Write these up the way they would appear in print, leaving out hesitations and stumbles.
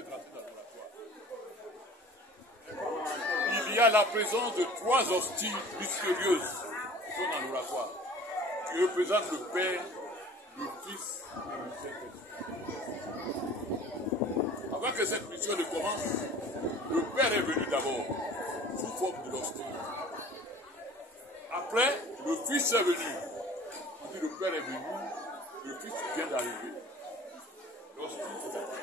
êtes rentrés dans l'oratoire. Il y a la présence de 3 hosties mystérieuses qui sont dans l'oratoire, qui représentent le Père, le Fils et le Saint-Esprit. Avant que cette mission ne commence, le Père est venu d'abord, sous forme de l'hostie. Après, le Fils est venu. On dit le Père est venu, le Fils vient d'arriver. L'hostie est arrivée.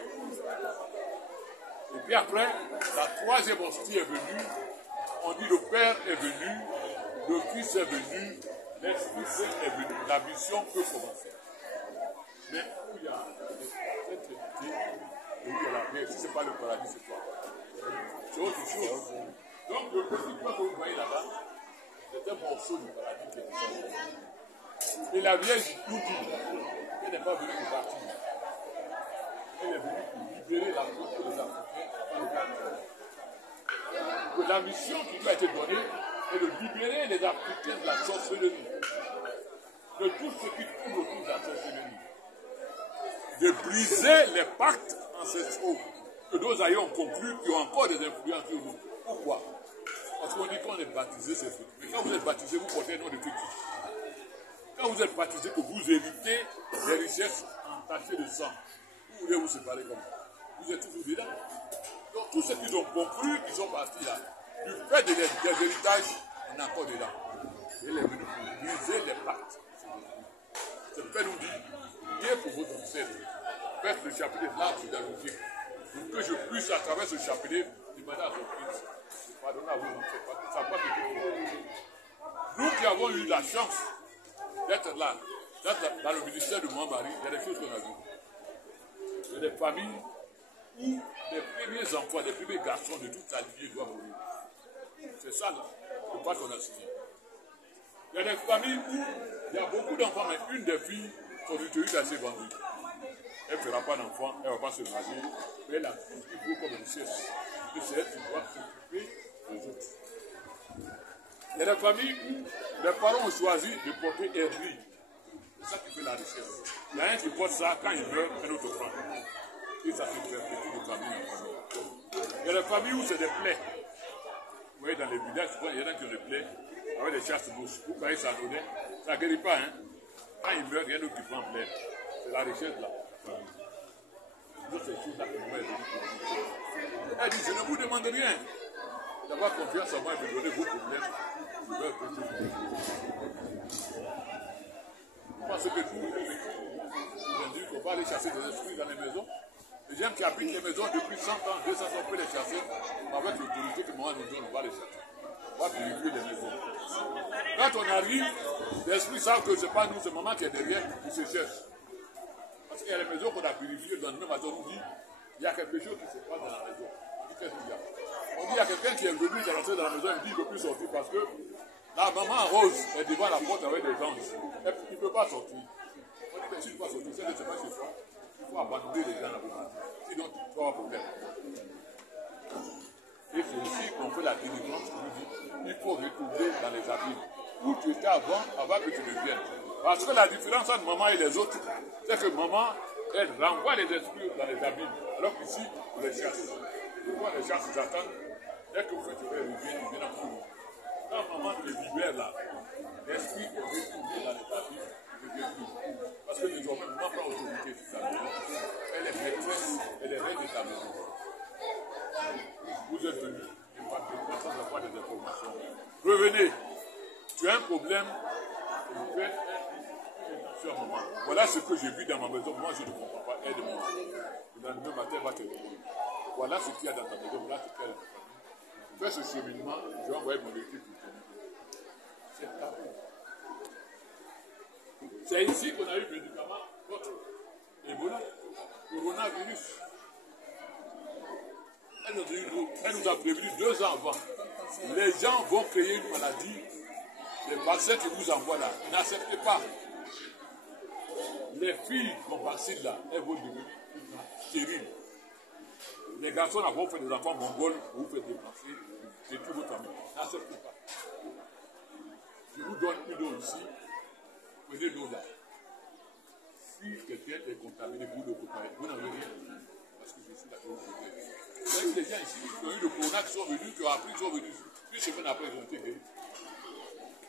Et puis après, la 3e hostie est venue. On dit le Père est venu, le Fils est venu, l'Esprit Saint est venu. La mission peut commencer. Mais où il y a cette trinité, et où il y a la paix, si ce n'est pas le paradis, c'est quoi? C'est autre chose. Donc le petit point que vous voyez là-bas, c'est un morceau du paradis qui est descendu. Et la Vierge nous dit qu'elle n'est pas venue pour partir. Elle est venue pour libérer la côte des Africains. Que la mission qui lui a été donnée est de libérer les Africains de la sorcellerie. De tout ce qui tourne autour de la sorcellerie. De briser les pactes ancestraux que nous ayons conclus qui ont encore des influences sur nous. Pourquoi? Parce qu'on dit qu'on est baptisé, c'est faux. Mais quand vous êtes baptisé, vous portez un nom de fétiche. Quand vous êtes baptisé, que vous héritez les richesses entachées de sang, vous voulez vous séparer comme ça. Vous êtes toujours dedans. Donc tous ceux qui ont conclu, ils sont partis là. Du fait des héritages, on est encore dedans. Et il est venu pour briser les pactes. C'est le Père nous dit, priez pour vos ancêtres. Faites le chapelet de l'arbre généalogique. Pour que je puisse, à travers ce chapelet, demander à son Fils de pardonner à vos ancêtres. Parce que ça n'a pas été fait. Nous qui avons eu la chance d'être là, dans le ministère de Mohamed, il y a des choses qu'on a vues. Il y a des familles où les premiers enfants, les premiers garçons de toute la lignée doivent mourir. C'est ça, là, le pas qu'on a signé. Il y a des familles où il y a beaucoup d'enfants, mais une des filles, son utérus a été vendue. Elle ne fera pas d'enfant, elle ne va pas se marier, mais elle a tout ce qu'il faut comme richesse. Et c'est elle qui doit s'occuper des autres. Il y a des familles où les parents ont choisi de porter Hervé. C'est ça qui fait la richesse. Il y a un qui porte ça, quand il meurt, un autre prend. Et ça fait perpétuer de famille en famille. Il y a des familles où c'est des plaies. Vous voyez, dans les villages, il y en a qui ont des plaies, avec des chasses-bouches. Vous voyez, ça donnait, ça ne guérit pas. Hein? Quand il meurt, il y a un autre qui prend plaie. C'est la richesse là. Toutes ces choses-là que moi, elle dit, je ne vous demande rien. D'avoir confiance en moi et me donner vos problèmes. Je vais apporter vos problèmes. Parce que nous, on dit qu'on va aller chasser des esprits dans les maisons. Les gens qui habitent les maisons depuis 100 ans, 200 ans, on peut les chasser. Avec l'autorité que moi nous donne, on va les chasser. On va purifier les maisons. Quand on arrive, les esprits savent que ce n'est pas nous, c'est maman qui est derrière, qui se cherche. Parce qu'il y a les maisons qu'on a purifiées, dans le même matin, on dit, il y a quelque chose qui se passe dans la maison. On dit, qu'est-ce qu'il y a? On dit, il y a quelqu'un qui est venu, qui est rentré dans la maison, il dit, il ne peut plus sortir parce que la maman Rose est devant la porte avec des anges. Il ne peut pas sortir. On dit, mais si tu ne peux pas sortir, c'est que ce n'est pas chez toi. Il faut abandonner les gens là-bas. Sinon, tu vas avoir problème. Et c'est ici qu'on fait la délivrance qui nous dit, il faut retourner dans les abîmes. Où tu étais avant que tu ne viennes. Parce que la différence entre maman et les autres, c'est que maman, elle renvoie les esprits dans les abîmes. Alors qu'ici, on les chasse. Pourquoi les chasses, ils attendent? Dès que vous faites une rivière, ils viennent en cours. Quand maman te libère là, l'esprit est retourné dans les abîmes, ne vient plus. Parce que désormais, maman prend autorité sur ta maison. Elle est maîtresse, elle est reine de ta maison. Vous êtes venus, et pas sans avoir des informations. Revenez. Tu as un problème, vous faites sur un moment. Voilà ce que j'ai vu dans ma maison. Moi, je ne comprends pas. Aide-moi. Le lendemain matin, va te demander. Voilà ce qu'il y a dans ta maison. Voilà ce qu'il y a dans ta famille. Fais ce cheminement. Je vais envoyer mon équipe pour te dire. C'est à vous. C'est ici qu'on a eu le médicament contre Ebola, coronavirus. Elle nous a prévenu 2 ans avant. Les gens vont créer une maladie. Les vaccins que vous envoient là, n'acceptez pas. Les filles qu'on vaccine là, elles vont devenir stériles. Les garçons là vont faire des enfants mongols, vous faites déplacer, c'est tout votre famille. N'acceptez pas. Je vous donne une eau ici, prenez l'eau là. Si quelqu'un est contaminé, vous le contaminé, vous n'avez rien. Parce que je suis là, vous chrétiens ici qui ont eu le corona, qui sont venus, qui ont appris, qui sont venus. Une semaine après, ils ont été guéris.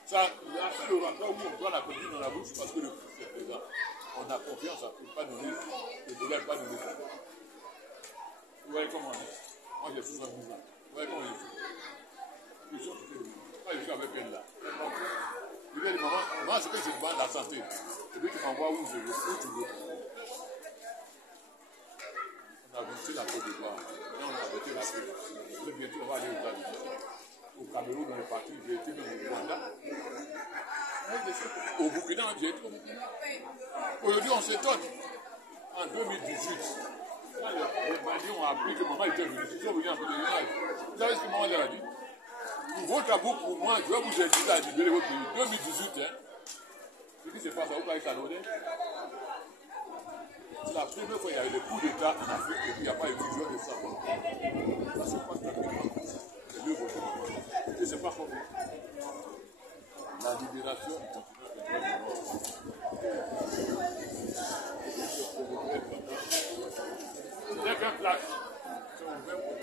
Ça a fait le rapport où on doit la communion dans la bouche parce que le Christ est présent. On a confiance à ne pas donner, le dollar pas donner ça. Vous voyez comment on est. Moi j'ai 70 ans. Vous voyez comment on est. Ils sont tous les deux. Moi je suis avec elle là. Je lui ai dit, maman, ce que je demande, la santé. C'est lui qui m'envoie où je veux, où tu veux. On a visité la Côte d'Ivoire. Là on a arrêté la Côte. Bientôt on va aller aux États-Unis. Au Cameroun, on est parti, j'ai été même au Rwanda. Au Burkina, j'ai été au Burkina. Aujourd'hui, on s'étonne. En 2018, quand les bandits ont appris que maman était venue, ils sont venus en pèlerinage. Vous savez ce que maman leur a dit? Votre amour pour moi, je vais vous inviter à libérer votre pays. 2018, hein. Ce qui se passe, vous voyez ça, c'est la première fois qu'il y a eu des coups d'État en Afrique et puis il n'y a pas eu de joueur de savoir. Ça se passe tranquillement. C'est mieux votre monde. Et c'est pas comme la libération du continent de Dès qu'un plaque, c'est ouvert pour